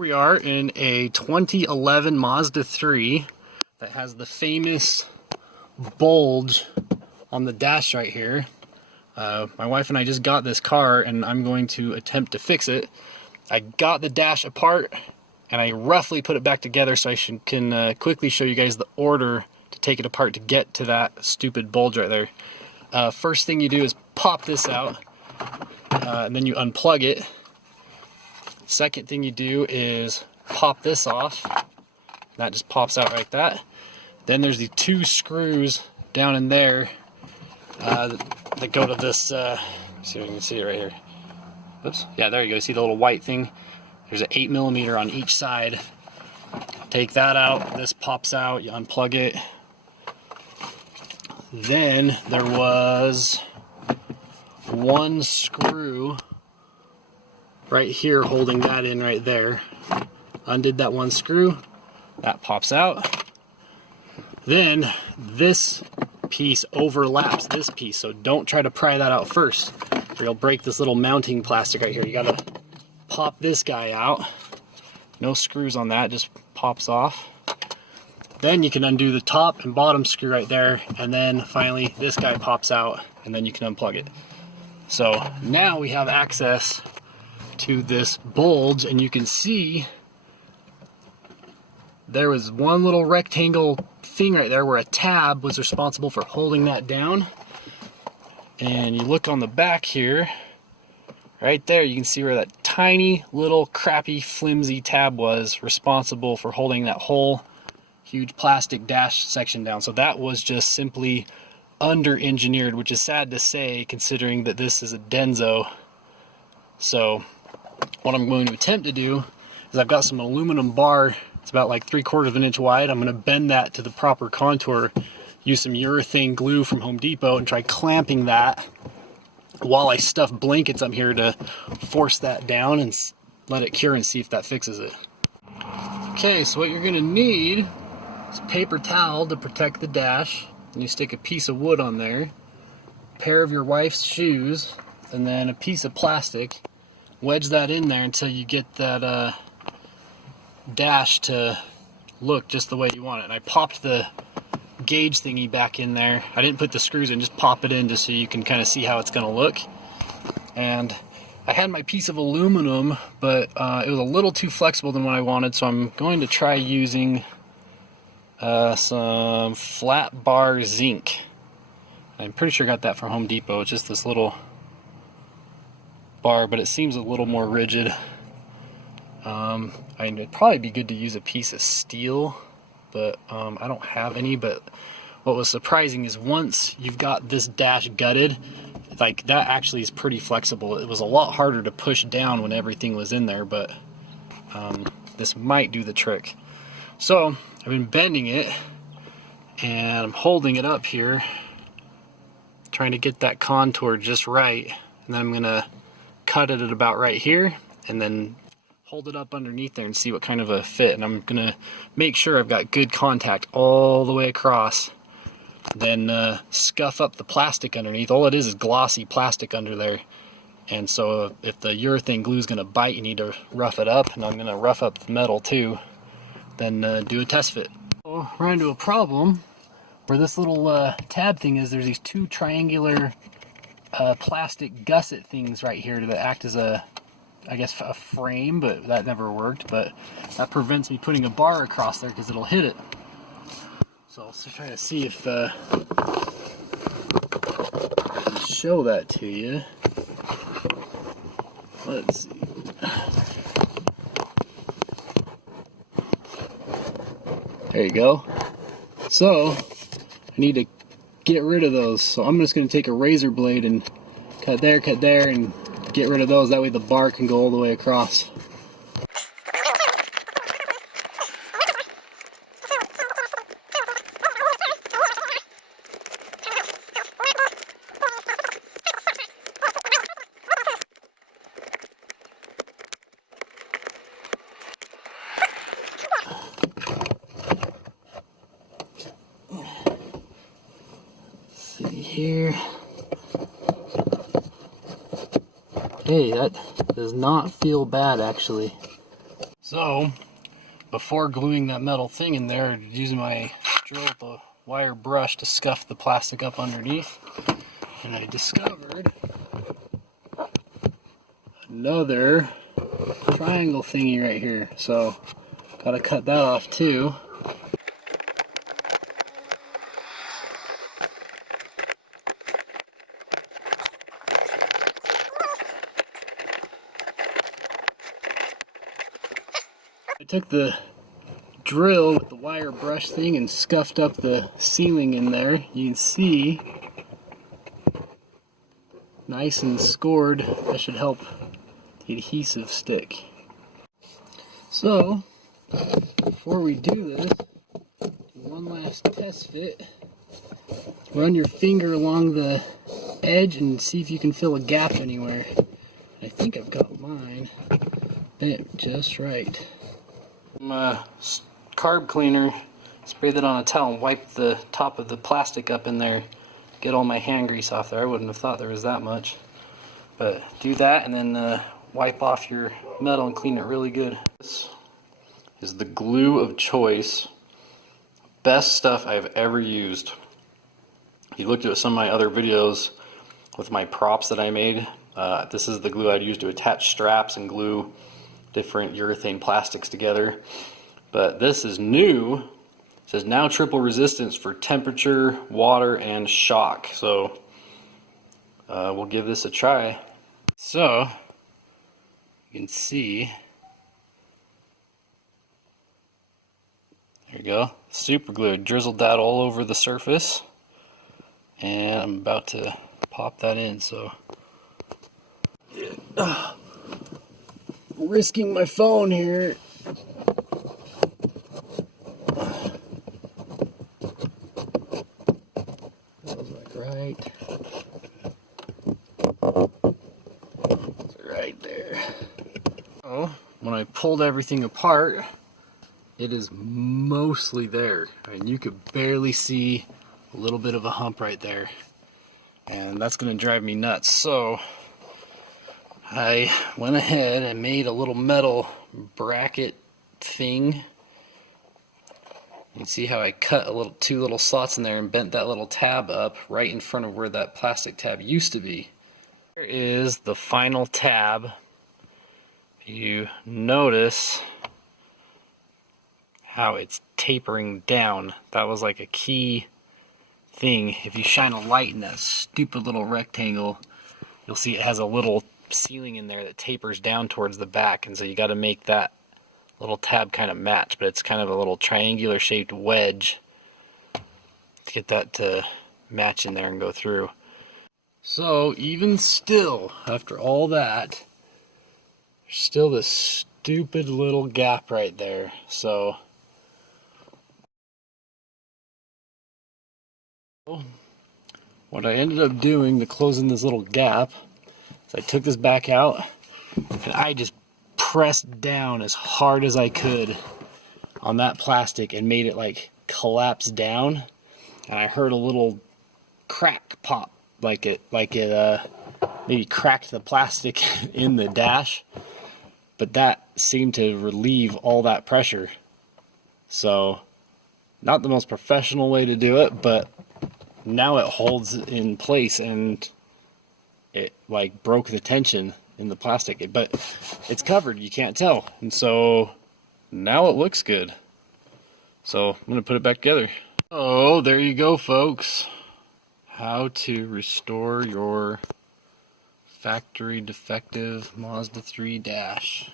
We are in a 2011 Mazda 3 that has the famous bulge on the dash right here. My wife and I just got this car and I'm going to attempt to fix it. I got the dash apart and I roughly put it back together so I can quickly show you guys the order to take it apart to get to that stupid bulge right there. First thing you do is pop this out and then you unplug it. Second thing you do is pop this off. That just pops out like that. Then there's the two screws down in there that go to this, see if you can see it right here. Oops, yeah, there you go. See the little white thing? There's an 8mm on each side. Take that out, this pops out, you unplug it. Then there was one screw right here holding that in right there. Undid that one screw, that pops out. Then this piece overlaps this piece, so don't try to pry that out first or you'll break this little mounting plastic right here. You gotta pop this guy out. No screws on that, just pops off. Then you can undo the top and bottom screw right there, and then finally this guy pops out and then you can unplug it. So now we have access to this bulge, and you can see there was one little rectangle thing right there where a tab was responsible for holding that down. And you look on the back here, right there, you can see where that tiny little crappy flimsy tab was responsible for holding that whole huge plastic dash section down. So that was just simply under engineered, which is sad to say considering that this is a Denso. So what I'm going to attempt to do is I've got some aluminum bar. It's about like 3/4 of an inch wide. I'm going to bend that to the proper contour, use some urethane glue from Home Depot and try clamping that while I stuff blankets up here to force that down and let it cure and see if that fixes it. Okay, so what you're going to need is a paper towel to protect the dash, and you stick a piece of wood on there, a pair of your wife's shoes, and then a piece of plastic. Wedge that in there until you get that dash to look just the way you want it. And I popped the gauge thingy back in there. I didn't put the screws in, just pop it in just so you can kind of see how it's going to look. And I had my piece of aluminum, but it was a little too flexible than what I wanted, so I'm going to try using some flat bar zinc. I'm pretty sure I got that from Home Depot. It's just this little bar, but it seems a little more rigid. I mean, it'd probably be good to use a piece of steel, but I don't have any. But what was surprising is once you've got this dash gutted, like that actually is pretty flexible. It was a lot harder to push down when everything was in there, but this might do the trick. So I've been bending it and I'm holding it up here, trying to get that contour just right, and then I'm gonna cut it at about right here and then hold it up underneath there and see what kind of a fit. And I'm gonna make sure I've got good contact all the way across, then scuff up the plastic underneath. All it is glossy plastic under there, and so if the urethane glue is gonna bite, you need to rough it up, and I'm gonna rough up the metal too, then do a test fit. So run into a problem where this little tab thing is. There's these two triangular plastic gusset things right here that act as a, I guess, a frame, but that never worked. But that prevents me putting a bar across there because it'll hit it. So I'll try to see if I can show that to you. Let's see. There you go. So I need to get rid of those. So I'm just going to take a razor blade and cut there, and get rid of those. That way the bar can go all the way across. See here. Hey, that does not feel bad actually. So, before gluing that metal thing in there, using my drill with the wire brush to scuff the plastic up underneath, and I discovered another triangle thingy right here. So, gotta cut that off too. I took the drill with the wire brush thing and scuffed up the ceiling in there. You can see, nice and scored. That should help the adhesive stick. So, before we do this, do one last test fit. Run your finger along the edge and see if you can fill a gap anywhere. I think I've got mine bent just right. Carb cleaner, spray that on a towel and wipe the top of the plastic up in there, get all my hand grease off there. I wouldn't have thought there was that much, but do that and then wipe off your metal and clean it really good. This is the glue of choice. Best stuff I've ever used. You looked at some of my other videos with my props that I made. This is the glue I'd use to attach straps and glue different urethane plastics together. But this is new. It says now triple resistance for temperature, water, and shock. So we'll give this a try. So you can see, there you go, super glue. I drizzled that all over the surface, and I'm about to pop that in. So risking my phone here. Right there. Oh, when I pulled everything apart, it is mostly there. I mean, you could barely see a little bit of a hump right there, and that's going to drive me nuts. So I went ahead and made a little metal bracket thing. You can see how I cut two little slots in there and bent that little tab up right in front of where that plastic tab used to be. Here is the final tab. You notice how it's tapering down. That was like a key thing. If you shine a light in that stupid little rectangle, you'll see it has a little ceiling in there that tapers down towards the back, and so you got to make that little tab kind of match, but it's kind of a little triangular shaped wedge to get that to match in there and go through. So even still, after all that, there's still this stupid little gap right there. So what I ended up doing to closing this little gap is I took this back out and I just pressed down as hard as I could on that plastic and made it like collapse down, and I heard a little crack pop, like it maybe cracked the plastic in the dash, but that seemed to relieve all that pressure. So not the most professional way to do it, but now it holds in place, and it like broke the tension in the plastic, but it's covered, you can't tell, and so now it looks good. So I'm gonna put it back together. Oh, there you go, folks. How to restore your factory defective Mazda 3 dash.